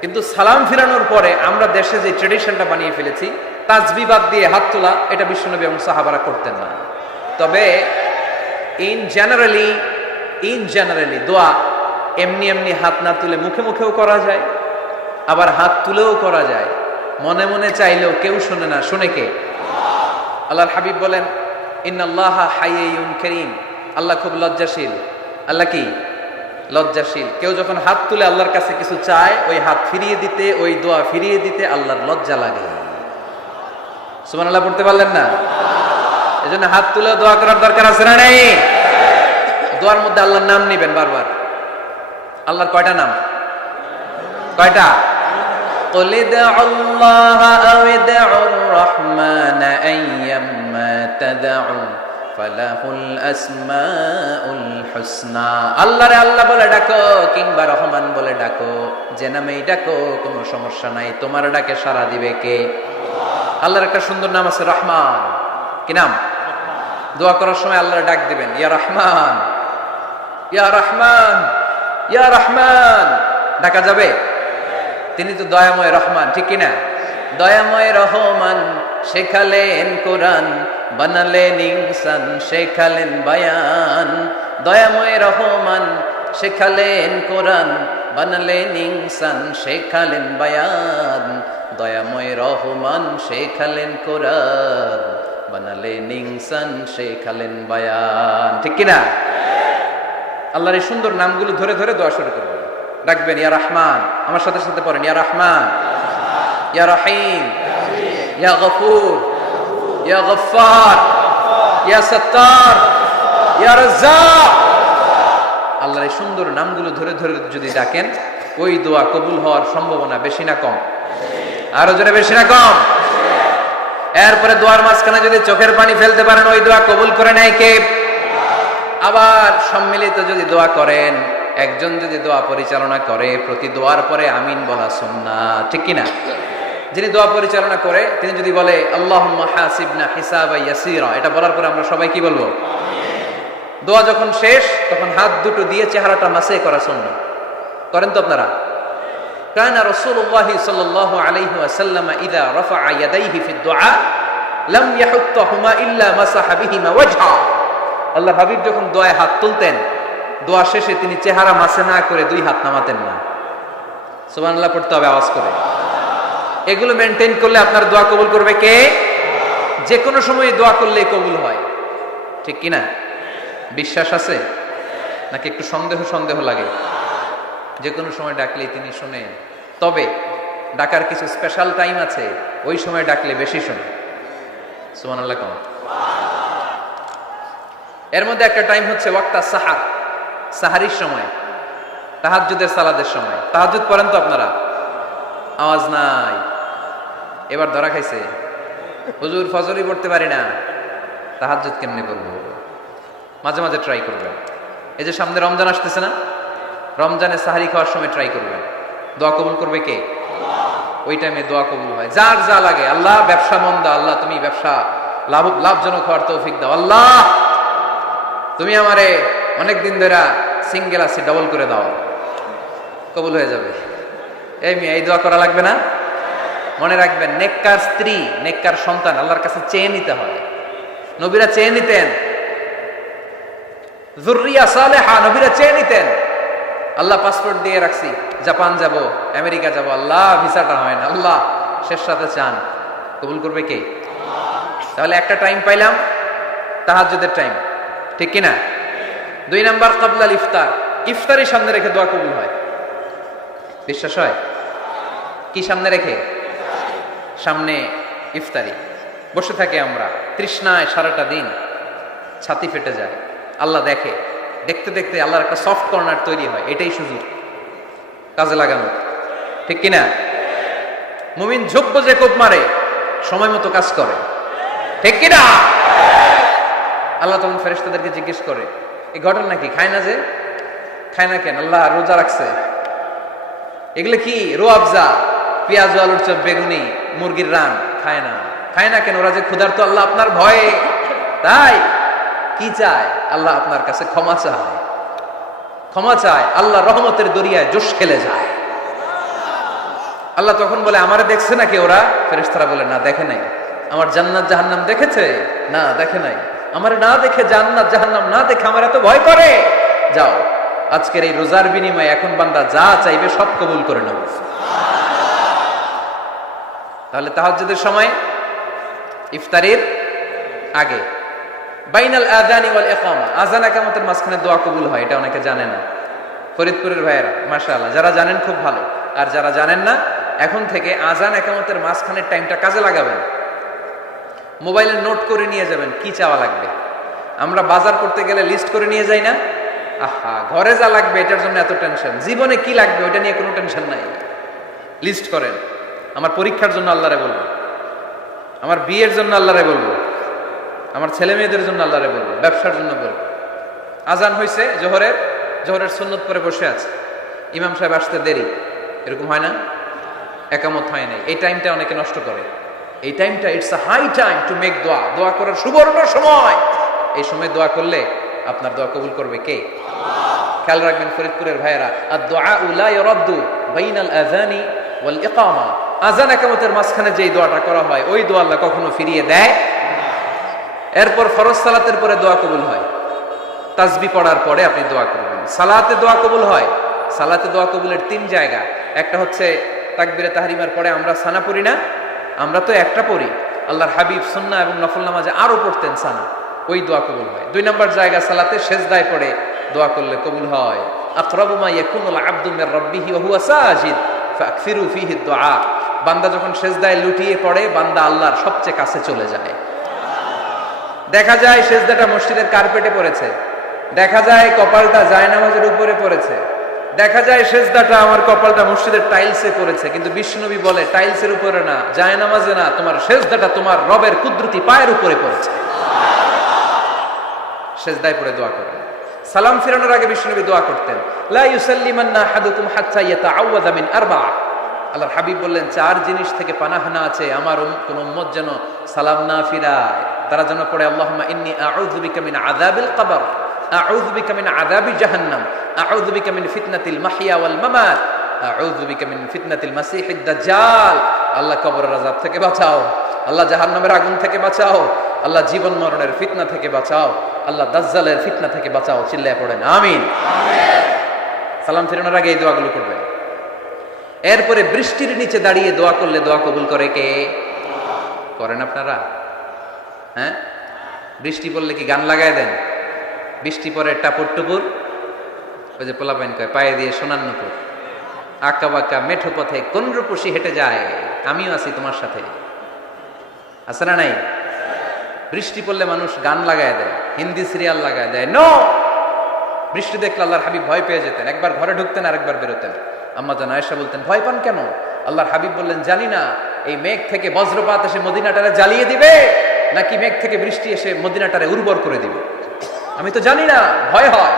কিন্তু সালাম ফিরানোর পরে আমরা দেশে যে ট্রেডিশনটা বানিয়ে ফেলেছি, তাসবিহ বাদ দিয়ে হাত তোলা, এটা বিশ্বনবী এবং সাহাবারা করতেন না। তবে ইন জেনারেলি দোয়া এমনি এমনি হাত না তুলে মুখে মুখেও করা যায়, আবার হাত তুলেও করা যায়। মনে মনে চাইলেও কেউ শুনে না, শুনে কে? আল্লাহর হাবিব বলেন, ইন্নাল্লাহা হাইয়ুন কারীম, আল্লাহ খুব লজ্জাশীল। আল্লাহ কি? লজ্জাশীল। কেউ যখন হাত তুলে আল্লাহর কাছে কিছু চায়, ওই হাত ফিরিয়ে দিতে, ওই দোয়া ফিরিয়ে দিতে আল্লাহর লজ্জা লাগে। সুবহানাল্লাহ পড়তে পারলেন না? এজন্য হাত তুলে দোয়া করার দরকার আছে না নেই? দোয়ার মধ্যে আল্লাহর নাম নিবেন বারবার। আল্লাহর কয়টা নাম? কয়টা? قل ادعوا الله أو ادعوا الرحمن أيما تدعوا فله الأسماء الحسنى। আল্লাহ রে আল্লাহ বলে ডাকো, কিংবা রহমান বলে ডাকো, যে নামেই ডাকো কোনো সমস্যা নাই, তোমার ডাকে সাড়া দিবে কে? আল্লাহর একটা সুন্দর নাম আছে রহমান। কি নাম? দোয়া করার সময় আল্লাহর ডাক দিবেন, ইয়া রহমান, ইয়া রহমান, ইয়া রহমান। ডাকা যাবে? তিনি তো দয়াময় রহমান, ঠিক কিনা? দয়াময় রহমান শেখালেন কোরআন, বানালেন ইনসান, শেখালেন বায়ান। দয়াময় রহমান শেখালেন কোরআন, বানালেন ইনসান, শেখালেন বায়ান। দয়াময় রহমান শেখালেন কোরআন, বানালেন ইনসান, শেখালেন বায়ান, ঠিক কিনা? আল্লাহর এই সুন্দর নামগুলো ধরে ধরে দোয়া শুরু করবেন। ডাকবেন, ইয়া রহমান, আমার সাথে সাথে পড়েন, ইয়া রহমান, ইয়া রহিম, ইয়া গফুর, ইয়া গফফার, ইয়া সত্তার, ইয়া রাজ্জাক। আল্লাহর এই সুন্দর নামগুলো ধরে ধরে যদি ডাকেন, ওই দোয়া কবুল হওয়ার সম্ভাবনা বেশি না কম? আরো জোরে বেশি না কম? এরপরে দোয়ার মাঝখানে যদি চোখের পানি ফেলতে পারেন, ওই দোয়া কবুল করে নেয় কে? আবার সম্মিলিত যদি দোয়া করেন, একজন যদি দোয়া পরিচালনা করে, প্রতি দোয়ার পরে আমিন বলা সুন্নাহ, ঠিক কিনা? যিনি দোয়া পরিচালনা করে তিনি যদি বলে আল্লাহুম্মা হাসিবনা হিসাবান ইয়াসীরা, এটা বলার পরে আমরা সবাই কি বলবো? দোয়া যখন শেষ তখন হাত দুটো দিয়ে চেহারাটা মাসে করা সুন্নাহ। করেন তো আপনারা? কানা রাসূলুল্লাহ সাল্লাল্লাহু আলাইহি ওয়াসাল্লাম ইযা রাফা'a ইয়াদাইহি ফি দুআ লাম ইয়াহুত্তাহুমা ইল্লা মাসাহা বিহিমা ওয়াজহা। আল্লাহর হাবিব যখন দোয়ায় হাত তুলতেন, দোয়া শেষে তিনি চেহারা মাসে না করে দুই হাত নামাতেন না। সুবহানাল্লাহ পড়তে হবে আওয়াজ করে। এগুলো মেনটেন করলে আপনার দোয়া কবুল করবে কে? যে কোনো সময় দোয়া করলেই কবুল হয়, ঠিক কিনা? বিশ্বাস আছে নাকি একটু সন্দেহ সন্দেহ লাগে? যে কোনো সময় ডাকলেই তিনি শোনেন, তবে ডাকার কিছু স্পেশাল টাইম আছে, ওই সময় ডাকলে বেশি শোনে। সুবহানাল্লাহ কেমন? এর মধ্যে একটা টাইম হচ্ছে ওয়াক্তা সাহার, সাহারির সময়, তাহাজ্জুদের সালাদের সময়। তাহাজ্জুদ পড়েন তো আপনারা? আওয়াজ নাই, এবার ধরা খাইছে। হুজুর ফজরই পড়তে পারি না, তাহাজ্জুদ কেমনে করবো? মাঝে মাঝে ট্রাই করবেন। এই যে সামনে রমজান আসতেছে না, রমজানে সাহারি খাওয়ার সময় ট্রাই করবেন। দোয়া কবুল করবে কে? ওই টাইমে দোয়া কবুল হয়। যার যা লাগে, আল্লাহ ব্যবসা মন্দা, আল্লাহ তুমি ব্যবসা লাভজনক হওয়ার তৌফিক দাও, আল্লাহ তুমি আমারে অনেকদিন ধরে সিঙ্গেল আছি ডবল করে দাও, কবুল হয়ে যাবে। এই দোয়া করা লাগবে না? মনে রাখবেন, নেককার স্ত্রী, নেককার সন্তান আল্লাহর কাছে চেয়ে নিতে হয়। নবীরা চেয়ে নিতেন, যুররিয়া সালেহা নবীরা চেয়ে নিতেন। আল্লাহ পাসপোর্ট দিয়ে রাখছি, জাপান যাব, আমেরিকা যাব, আল্লাহ ভিসাটা হয় না, আল্লাহ শেষ সাথে চান, কবুল করবে কে? তাহলে একটা টাইম পাইলাম, তাহাজ্জুদের টাইম, ঠিক কিনা? 2 নাম্বার ক্বাবলাল ইফতার, ইফতারি সামনে রেখে দোয়া কবুল হয়। বিশ্বাস হয়? কি সামনে রেখে? সামনে ইফতারি। বসে থাকে আমরা তৃষ্ণায়, সারাটা দিন ছাতি ফেটে যায়, আল্লাহ দেখে, দেখতে দেখতে আল্লাহর একটা সফট কর্নার তৈরি হয়। এটাই সুযোগ কাজে লাগানো, ঠিক কিনা? মুমিন ঝোঁক যে কোপ মারে, সময় মতো কাজ করে, ঠিক কিনা? আল্লাহ তখন ফেরেশতাদেরকে জিজ্ঞেস করে, এই ঘটনা কি? খায় না যে? খায় না কেন? আল্লাহ রোজা রাখছে। এগুলো কি? রোয়াবজা, পেঁয়াজ, আলুর চপ, বেগুনি, মুরগির রান খায় না। খায় না কেন? ওরা যে ক্ষুধার্ত, আল্লাহ আপনার ভয়ে। তাই কি চায়? আল্লাহ আপনার কাছে ক্ষমা চায়, ক্ষমা চায়। আল্লাহ রহমতের দরিয়ায় জোশ খেলে যায়। আল্লাহ তখন বলে, আমারে দেখছে নাকি ওরা? ফেরেশতারা বলে, না দেখে নাই। আমার জান্নাত জাহান্নাম দেখেছে? না দেখে নাই। আমারে না দেখে, জান্নাত জাহান্নাম না দেখে আমার এত ভয় করে? যাও, আজকের এই রোজার বিনিময়ে এখন বান্দা যা চাইবে সব কবুল করে নেব। তাহলে তাহাজ্জুদের সময়, ইফতারির আগে, বাইনাল আযানি ওয়াল ইকামা, আযান ইকামতের মাঝখানে দোয়া কবুল হয়। এটা অনেকে জানে না। ফরিদপুরের ভাইয়েরা মাশাআল্লাহ, যারা জানেন খুব ভালো, আর যারা জানেন না, এখন থেকে আযান ইকামতের মাঝখানের টাইমটা কাজে লাগাবেন। মোবাইলে নোট করে নিয়ে যাবেন কি চাওয়া লাগবে। আমরা বাজার করতে গেলে লিস্ট করে নিয়ে যাই না? আহা, ঘরে যা লাগবে এটার জন্য এত টেনশন, জীবনে কি লাগবে ওটা নিয়ে কোনো টেনশন নাই। লিস্ট করেন। আমার পরীক্ষার জন্য আল্লাহরে বলবো, আমার বিয়ের জন্য আল্লাহরে বলবো, আমার ছেলে মেয়েদের জন্য আল্লাহরে বলবো, ব্যবসার জন্য বলবো। আজান হয়েছে জোহরের সুন্নত পরে বসে আছে, ইমাম সাহেব আসতে দেরি, এরকম হয় না? একামত হয় নাই, এই টাইমটা অনেকে নষ্ট করে। এই টাইমটা it's a high time to make দোয়া, দোয়া করার সুবর্ণ সময়। এই সময় দোয়া করলে আপনার দোয়া কবুল করবে কে? খেয়াল রাখবেন ফরিদপুরের ভাইয়েরা, আদ-দুআ লা ইরাদ্দু বাইনাল আযানি ওয়াল ইকামা, আযান ইকামতের মাঝখানে যেই দোয়াটা করা হয় ওই দোয়া আল্লাহ কখনো ফিরিয়ে দেয়। এরপর ফরজ সালাতের পরে দোয়া কবুল হয়, তাসবিহ পড়ার পরে আপনি দোয়া করবেন। সালাতে দোয়া কবুল হয়, সালাতে দোয়া কবুলের 3 জায়গা। একটা হচ্ছে তাকবীরে তাহরিমার পরে আমরা সানা পড়ি না, আমরা তো একটা পড়ি, আল্লাহর হাবিব সুন্নাহ এবং নফল নামাজে আরো পড়তেন সানা, ওই দোয়া কবুল হয়। 2 নম্বর জায়গা সালাতে সেজদায় পড়ে দোয়া করলে কবুল হয়। আকরাবু মা ইয়াকুনুল আবদু মির রাব্বিহি ওয়া হুয়া সাজিদ ফাকসিরু ফীহি দুআ, বান্দা যখন সেজদায় লুটিয়ে পড়ে বান্দা আল্লাহর সবচেয়ে কাছে চলে যায়। দেখা যায় সেজদাটা মসজিদের কার্পেটে পড়েছে, দেখা যায় কপালটা জায়নামাজের উপরে পড়েছে, দেখা যায় সেজদাটা আমার কপালটা মসজিদের টাইলসে পড়েছে, কিন্তু বিশ্বনবী বলে টাইলসের উপরে না, জায়নামাজে না, তোমার সেজদাটা তোমার রবের কুদরতি পায়ের উপরে পড়েছে। সেজদায় পড়ে দোয়া করেন। সালাম ফিরানোর আগে বিশ্বনবী দোয়া করতেন, লা ইউসাল্লিমান্না আহাদুকুম হাত্তা ইয়াতাআওয়াযা মিন আরবা'a। আল্লাহর হাবিব বললেন, চার জিনিস থেকে পানাহ না আছে আমার কোন উম্মত যেন সালাম না ফিরায়। তারা যেন পড়ে, আল্লাহুম্মা ইন্নী আউযু বিকা মিন আযাবিল কবর, আউযু বিকা মিন আযাবি জাহান্নাম, আউযু বিকা মিন ফিতনাতিল মাহইয়া ওয়াল মামাত, আউযু বিকা মিন ফিতনাতিল মাসিহিদ দাজ্জাল। আল্লাহ কবরের আযাব থেকে বাঁচাও, আল্লাহ জাহান্নামের আগুন থেকে বাঁচাও, আল্লাহ জীবন মরণের ফিতনা থেকে বাঁচাও, আল্লাহ দাজ্জালের ফিতনা থেকে বাঁচাও। চিল্লায়ে পড়েন আমিন। সালাম ফিরানোর আগে এই দোয়াগুলো করবেন। এরপরে বৃষ্টির নিচে দাঁড়িয়ে দোয়া করলে দোয়া কবুল করে কে? করেন আপনারা? হ্যাঁ, বৃষ্টি পড়লে কি গান লাগায় দেন? বৃষ্টি পরে টাপুর টুপুর, ওই যে পোলাপাইন কয় পায়ে দিয়ে সোনার নুপুর, আঁকা বাঁকা মেঠো পথে কোন রূপসী হেঁটে যায়, আমিও আছি তোমার সাথে, আছে না নাই? বৃষ্টি পড়লে মানুষ গান লাগায় দেয়, হিন্দি সিরিয়াল লাগায় দেয়। নো, বৃষ্টি দেখলে আল্লাহর হাবিব ভয় পেয়ে যেতেন, একবার ঘরে ঢুকতেন আর একবার বেরোতেন। আম্মা জান আয়েশা বলতেন, ভয় পান কেন? আল্লাহর হাবিব বললেন, জানি না এই মেঘ থেকে বজ্রপাত এসে মদিনাটারে জ্বালিয়ে দিবে নাকি মেঘ থেকে বৃষ্টি এসে মদিনাটারে উর্বর করে দিবে, আমি তো জানি না, ভয় হয়।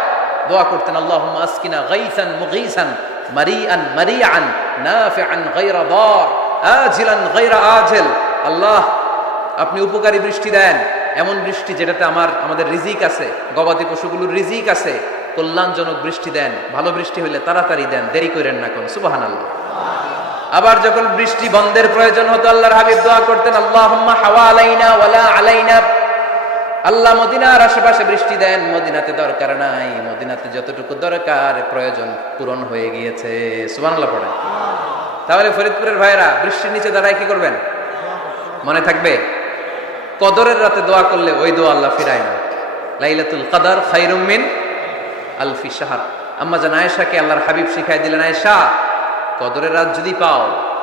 দোয়া করতেন, আল্লাহুম্মা আসকিনা গাইসান মুগীসান মারিআন মারিআন নাফিআন গায়রা দার আজিলান গায়রা আজিল। আল্লাহ, আপনি উপকারী বৃষ্টি দেন, এমন বৃষ্টি যেটাতে আমাদের রিজিক আছে, গবাদি পশুগুলোর রিজিক আছে, কল্যাণজনক বৃষ্টি দেন, ভালো বৃষ্টি হইলে তাড়াতাড়ি দেন, দেরি করেন না কোন। সুবহানাল্লাহ। আবার যখন বৃষ্টি বন্ধের প্রয়োজন হতো আল্লাহর হাবিব দোয়া করতেন, আল্লাহুম্মা হাওয়ালাইনা ওয়ালা আলাইনা। আল্লাহ মদিনার আশেপাশে বৃষ্টি দেন, মদিনাতে দরকার নাই, মদিনাতে যতটুকু দরকার প্রয়োজন পূরণ হয়ে গিয়েছে। সুবহানাল্লাহ পড়েন। তাহলে ফরিদপুরের ভাইরা বৃষ্টির নিচে দাঁড়ায় কি করবেন? মনে থাকবে, কদরের রাতে দোয়া করলে ওই দোয়া আল্লাহ ফিরায় না। লাইলাতুল কদর খায়রুম মিন আলফি শাহর। আম্মা জান আয়েশাকে আল্লাহর হাবিব শিখাই দিলেন, আয়েশা, কদরের রাত যদি পাও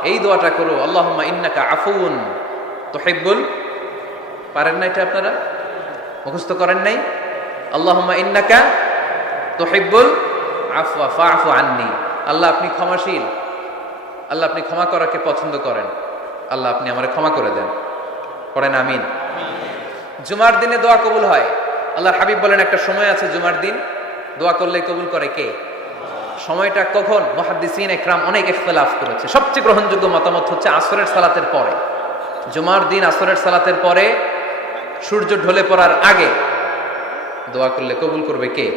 এই দোয়াটা করো, আল্লাহুম্মা ইন্নাকা আফুউন তুহিব্বুল। পারেন না এটা? আপনারা মুখস্থ করেন নাই? আল্লাহুম্মা ইন্নাকা তুহিব্বুল আফওয়া ফাআফু আন্নি। আল্লাহ আপনি ক্ষমাশীল, আল্লাহ আপনি ক্ষমা করাকে পছন্দ করেন, আল্লাহ আপনি আমারে ক্ষমা করে দেন। পড়েন আমিন। জুমার দিনে দোয়া কবুল হয়। আল্লাহর হাবিব বলেন, একটা সময় আছে জুমার দিন দোয়া করলে কবুল করে কে? সময়টা কখন? মুহাদ্দিসিন ইকরাম অনেক ইখতিলাফ করেছে। সবচেয়ে গ্রহণযোগ্য মতামত হচ্ছে আসরের সালাতের পরে। জুমার দিন আসরের সালাতের পরে সূর্য ঢলে পড়ার আগে দোয়া করলে কবুল করবে কে?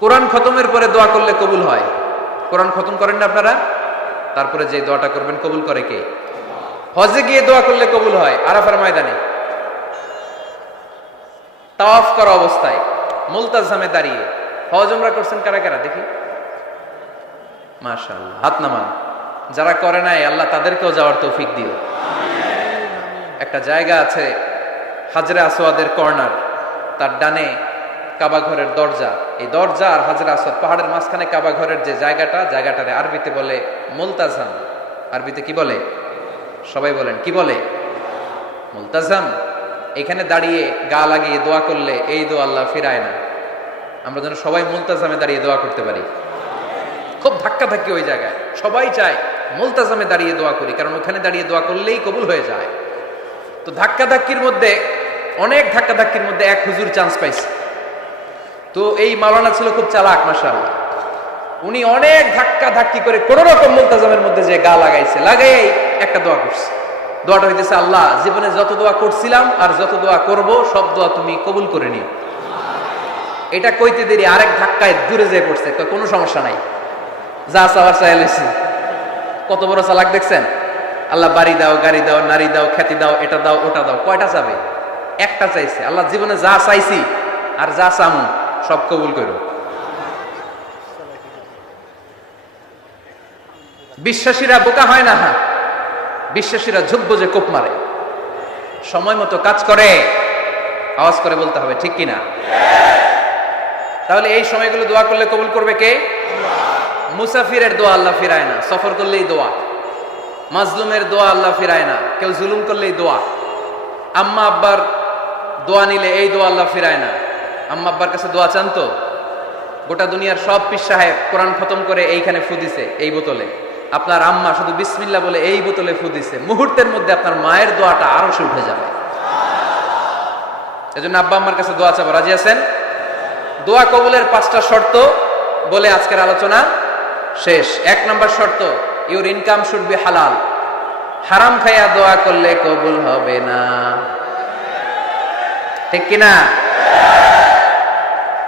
কোরআন খতমের পরে দোয়া করলে কবুল হয়। কোরআন খতম করেন না আপনারা? তারপরে যে দোয়াটা করবেন কবুল করে কে? হজে গিয়ে দোয়া করলে কবুল হয়। আরাফার ময়দানে তাওয়াফ করা অবস্থায় মুলতাজামে দাঁড়িয়ে। হজ উমরা করছেন কারা কারা দেখি? মাশাআল্লাহ, হাত নামান। যারা করে নাই আল্লাহ তাদেরকেও যাওয়ার তৌফিক দিও। একটা জায়গা আছে হাজরে আসওয়াদের কর্নার, তার ডানে কাবা ঘরের দরজা। এই দরজা আর হাজরে আসওয়াদ পাহাড়ের মাঝখানে কাবা ঘরের যে জায়গাটারে আরবিতে বলে মুলতাজাম। আরবিতে কি বলে? সবাই বলেন, কি বলে? মুলতাজাম। এখানে দাঁড়িয়ে গা লাগিয়ে দোয়া করলে এই দোয়া আল্লাহ ফিরায় না। আমরা যেন সবাই মুলতাজামে দাঁড়িয়ে দোয়া করতে পারি। খুব ধাক্কা ধাক্কি ওই জায়গায়, সবাই চায় মুলতাজামে দাঁড়িয়ে দোয়া করি, কারণ ওখানে দাঁড়িয়ে দোয়া করলেই কবুল হয়ে যায়। তো ধাক্কা ধাক্কির মধ্যে, অনেক ধাক্কা ধাক্কির মধ্যে এক হুজুর চান্স পাইছে। তো এই মাওলানা ছিল খুব চালাক, মাশাআল্লাহ। উনি অনেক ধাক্কা ধাক্কি করে কোন রকম মুলতাজামের মধ্যে যে গা লাগাইছে, লাগাই একটা দোয়া করছে। দোয়াটা হইতেছে, আল্লাহ জীবনে যত দোয়া করছিলাম আর যত দোয়া করব সব দোয়া তুমি কবুল করে নিও। এটা কইতে দেরি আরেক ধাক্কায় দূরে যেয়ে পড়ছে, কোনো সমস্যা নাই, যা চাওয়ার চাই লেছি। কত বড় চালাক দেখছেন? আল্লাহ বাড়ি দাও, গাড়ি দাও, নারী দাও, খ্যাতি দাও, এটা দাও, ওটা দাও। কয়টা চাবে? একটা চাইছে। আল্লাহ জীবনে যা চাইছি আর যা চামু সব কবুল করো। বিশ্বাসীরা বোকা হয় না। হ্যাঁ, বিশ্বাসীরা ঝুঁক বোঝে কোপ মারে, সময় মতো কাজ করে। আওয়াজ করে বলতে হবে, ঠিক কিনা? তাহলে এই সময়গুলো দোয়া করলে কবুল করবে কে? মুসাফিরের দোয়া আল্লাহ ফিরায় না, সফর করলেই দোয়া। মাজলুমের দোয়া আল্লাহ ফিরায় না, কেউ জুলুম করলেই দোয়া। আম্মা আব্বার দোয়া নিলে এই দোয়া আল্লাহ ফিরায় না। আম্মা আব্বার কাছে দোয়া চান তো? গোটা দুনিয়ার সব পীর সাহেব কোরআন খতম করে এইখানে ফু দিছে এই বোতলে, আপনার আম্মা শুধু বিসমিল্লাহ বলে এই বোতলে ফু দিছে, মুহূর্তের মধ্যে আপনার মায়ের দোয়াটা আরশে উঠে যাবে। এজন্য আব্বা আম্মার কাছে দোয়া চাবো, রাজি আছেন? দোয়া কবুলের 5টা শর্ত বলে আজকের আলোচনা শেষ। 1 নম্বর শর্ত, ইউর ইনকাম শুড বি হালাল। হারাম খাইয়া দোয়া করলে কবুল হবে না, ঠিক কিনা?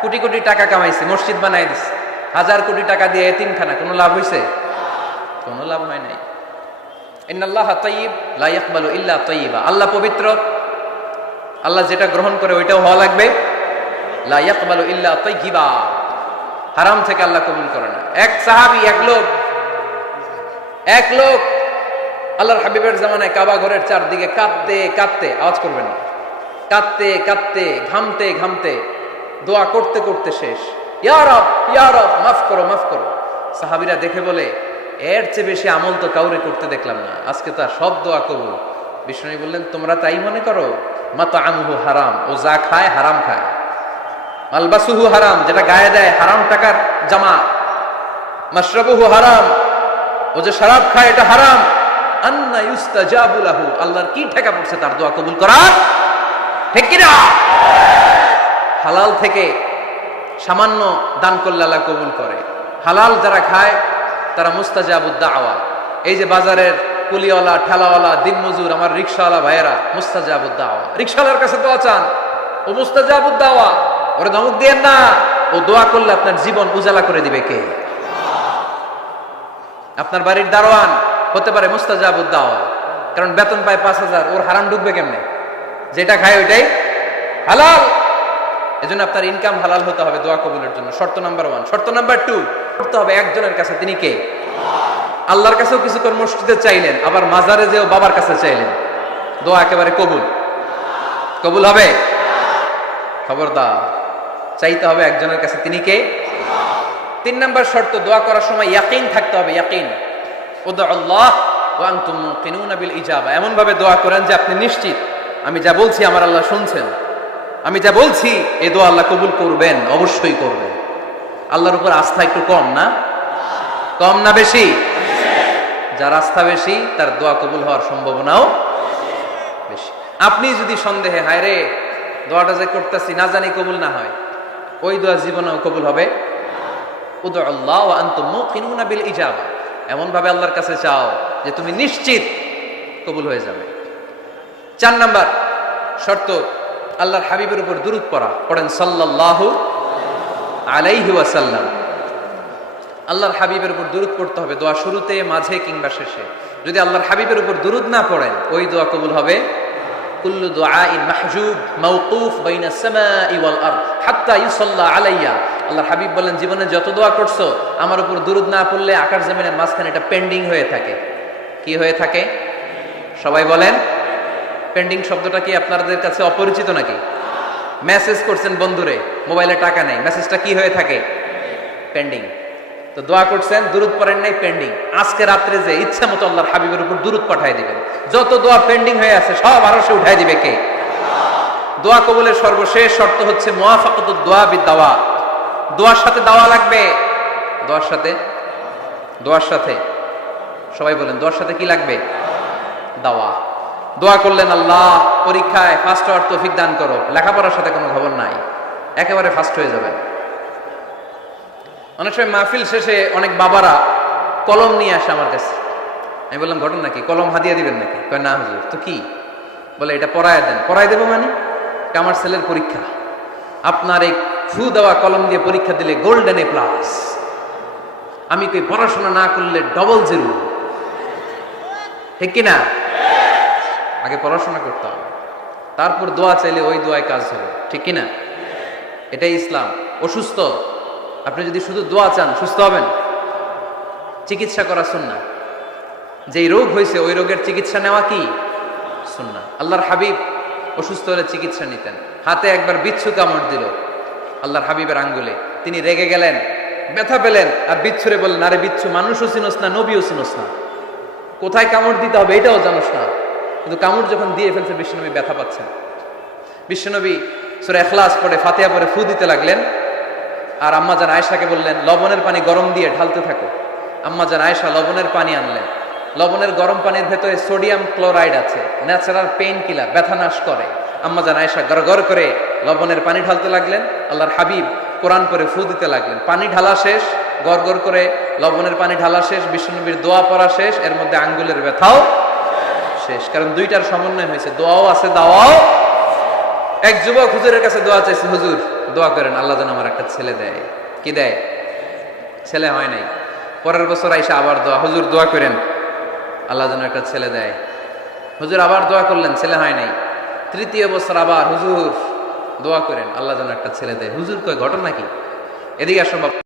কোটি কোটি টাকা কামাইছে, মসজিদ বানাই দিছে, 1000 কোটি টাকা দিয়ে এতিমখানা, কোনো লাভ হইছে? কোনো লাভ হয় নাই। ইন্নাল্লাহা তাইয়্যিব লা ইয়াকবালু ইল্লা তাইয়্যিবা। আল্লাহ পবিত্র, আল্লাহ যেটা গ্রহণ করে ওইটাও হওয়া লাগবে। লা ইয়াকবালু ইল্লা তাইয়্যিবা, হারাম থেকে আল্লাহ কবুল করে না। এক সাহাবী, এক লোক আল্লাহর হাবিবের জামানায় কাবা ঘরের চারদিকে কাঁদতে কাঁদতে, আওয়াজ করবেন না, কাঁদতে কাঁদতে, ঘামতে ঘামতে, দোয়া করতে করতে শেষ। ইয়া রব, ইয়া রব, মাফ করো, মাফ করো। সাহাবীরা দেখে বলে, এর চেয়ে বেশি আমল তো কাউরে করতে দেখলাম না, আজকে তার সব দোয়া কবুল। বিষ্ণু বললেন, তোমরা তাই মনে করো? মাতআমুহু হারাম, ও যা খায় হারাম খায়। মালবাসুহু হারাম, যেটা গায়ে দেয় হারাম টাকার জামা। মাশরাবুহু হারাম, ও যে শরাব খায় এটা হারাম। আন্না ইউস্তাজাবু লাহু, আল্লাহর কি ঠেকা পড়ছে তার দোয়া কবুল করা, ঠিক কি না? হালাল থেকে সামান্য দান করলে আল্লাহ কবুল করে। হালাল যারা খায় তারা মুস্তাজাবুদ দাওয়া। এই যে বাজারের কুলিওয়ালা, ঠেলাওয়ালা, দিনমজুর, আমার রিকশাওয়ালা ভাইয়েরা, মুস্তাজাবুদ দাওয়া। রিকশাওয়ালার কাছে দোয়া চান, ও মুস্তাজাবুদ দাওয়া, ওরে ধমক দিয়েন না। ও দোয়া করলে আপনার জীবন উজালা করে দিবে কে? আপনার বাড়ির দারোয়ান হতে পারে মুস্তাজাবুদ দাওয়া, কারণ বেতন পায় 5000, ওর হারাম ঢুকবে কেমনে? যেটা খায় ওইটাই হালাল। এজন্য আপনার ইনকাম হালাল হতে হবে দোয়া কবুলের জন্য। শর্ত নাম্বার 1। শর্ত নাম্বার 2, করতে হবে একজনের কাছে, তিনি কে? আল্লাহর কাছেও কিছুক্ষণ মসজিদে চাইলেন, আবার মাজারে যেও বাবার কাছে চাইলেন, দোয়া একেবারে কবুল? কবুল হবে? খবরদার, চাইতে হবে একজনের কাছে, তিনি কে? 3 নাম্বার শর্ত, দোয়া করার সময় ইয়াকিন থাকতে হবে। ইয়াকিন, উদউল্লাহ ওয়া আনতুম মুকিনুনা বিল ইজাবা। এমন ভাবে দোয়া করেন যে আপনি নিশ্চিত, আমি যা বলছি আমার আল্লাহ শুনছেন, আমি যা বলছি এই দোয়া আল্লাহ কবুল করবেন, অবশ্যই করবেন। আল্লাহর উপর আস্থা একটু কম না? কম না বেশি? যার আস্থা বেশি তার দোয়া কবুল হওয়ার সম্ভাবনাও বেশি। আপনি যদি সন্দেহে, হায় রে দোয়াটা যে করতেছি না জানি কবুল না হয়, ওই দোয়া জীবনেও কবুল হবে? উদউল্লাহ ওয়া আনতুম মুকিনুনা বিল ইজাবা, এমন ভাবে আল্লাহর কাছে চাও যে তুমি নিশ্চিত কবুল হয়ে যাবে। 4 নাম্বার শর্ত, আল্লাহর হাবিবের উপর দুরূদ পড়া। পড়েন সাল্লাল্লাহু আলাইহি ওয়াসাল্লাম। আল্লাহর হাবিবের উপর দুরূদ পড়তে হবে দোয়া শুরুতে, মাঝে কিংবা শেষে। যদি আল্লাহর হাবিবের উপর দুরূদ না পড়েন, ওই দোয়া কবুল হবে? কুল্লু দুআইন মাহজুব মাওকুফ বাইনাস সামাই ওয়াল আরদ হাত্তা ইউসাল্লা আলাইয়া। আল্লাহর হাবিব বলেন, জীবনে যত দোয়া করছো আমার উপর দুরূদ না পড়লে আকাশ জমিনের মাঝখানে এটা পেন্ডিং হয়ে থাকে। কি হয়ে থাকে? সবাই বলেন। পেন্ডিং শব্দটা কি আপনাদের কাছে অপরিচিত নাকি? মেসেজ করছেন বন্ধুরে, মোবাইলে টাকা নেই, মেসেজটা কি হয়ে থাকে? পেন্ডিং। তো দোয়া করছেন, দুরূদ পড়েন নাই, পেন্ডিং। আজকে রাত্রে যে ইচ্ছা মতো আল্লাহর হাবিবের উপর দুরূদ পাঠিয়ে দিবেন, যত দোয়া পেন্ডিং হয়ে আছে সব আরশে উঠাই দিবে কে? দোয়া কবুলের সর্বশেষ শর্ত হচ্ছে মুওয়াফাকাতুদ দোয়া বিদ-দাওয়া। দোয়ার সাথে দাওয়া লাগবে। দোয়ার সাথে সবাই বলেন, দোয়ার সাথে কি লাগবে? দাওয়া। দোয়া করলেন, আল্লাহ পরীক্ষায় ফার্স্ট হওয়ার তৌফিক দান করো, লেখাপড়ার সাথে কোনো খবর নাই, একেবারে ফার্স্ট হয়ে যাবে। অনেক সময় মাহফিল শেষে অনেক বাবারা কলম নিয়ে আসে আমার কাছে। আমি বললাম, ঘটনা কি? কলম হাদিয়া দিবেন নাকি? কয় না হুজুর। তো কি? বলে, এটা পড়ায় দেন। পড়ায় দেবো মানে? আমার ছেলের পরীক্ষা, আপনার এই ফু দেওয়া কলম দিয়ে পরীক্ষা দিলে গোল্ডেন এ প্লাস। আমি কই, পড়াশোনা না করলে ডবল জিরো, ঠিক কিনা? আগে পড়াশোনা করতে হবে, তারপর দোয়া চাইলে ওই দোয়ায় কাজ হবে, ঠিক কিনা? এটাই ইসলাম। অসুস্থ, আপনি যদি শুধু দোয়া চান সুস্থ হবেন? চিকিৎসা করা সুন্নাহ। যেই রোগ হয়েছে ওই রোগের চিকিৎসা নেওয়া কি সুন্নাহ। আল্লাহর হাবিব অসুস্থ হলে চিকিৎসা নিতেন। হাতে একবার বিচ্ছু কামড় দিল আল্লাহর হাবিবের আঙ্গুলে, তিনি রেগে গেলেন, ব্যথা পেলেন, আর বিচ্ছুরে বললেন, আরে বিচ্ছু, মানুষও চিনোস না, নবীও চিনোস না, কোথায় কামড় দিতে হবে এটাও জানোস না। কিন্তু কামড় যখন দিয়ে ফেলছে, বিশ্বনবী ব্যথা পাচ্ছেন। বিশ্বনবী সূরা ইখলাস পড়ে, ফাতিহা পড়ে ফু দিতে লাগলেন, আর আম্মা জান আয়েশাকে বললেন লবণের পানি গরম দিয়ে ঢালতে থাকো। আম্মা জান আয়েশা লবণের পানি আনলেন। লবণের গরম পানির ভেতরে সোডিয়াম ক্লোরাইড আছে, ন্যাচারাল পেইন কিলার, ব্যথা নাশ করে। আম্মা জান আয়েশা গড়গড় করে লবণের পানি ঢালতে লাগলেন। আল্লাহর হাবিব কোরআন পড়ে ফু দিতে লাগলেন। পানি ঢালা শেষ, গড়গড় করে লবণের পানি ঢালা শেষ, বিশ্বনবীর দোয়া পড়া শেষ, এর মধ্যে আঙ্গুলের ব্যথাও শেষ। কারণ দুইটার সমন্বয় হয়েছে, দোয়াও আছে দাওয়াও। এক যুবক হুজুরের কাছে দোয়া চাইছে, হুজুর দোয়া করেন আল্লাহ যেন আমার একটা ছেলে দেয়। কি দেয়? ছেলে হয় নাই। পরের বছর আইসা আবার দোয়া, হুজুর দোয়া করেন আল্লাহ যেন একটা ছেলে দেয়। হুজুর আবার দোয়া করলেন, ছেলে হয় নাই। তৃতীয় বছর আবার হুজুর দোয়া করেন আল্লাহ যেন একটা ছেলে দেয়। হুজুর কয় ঘটনা কি? এদিকে আসো বাবা।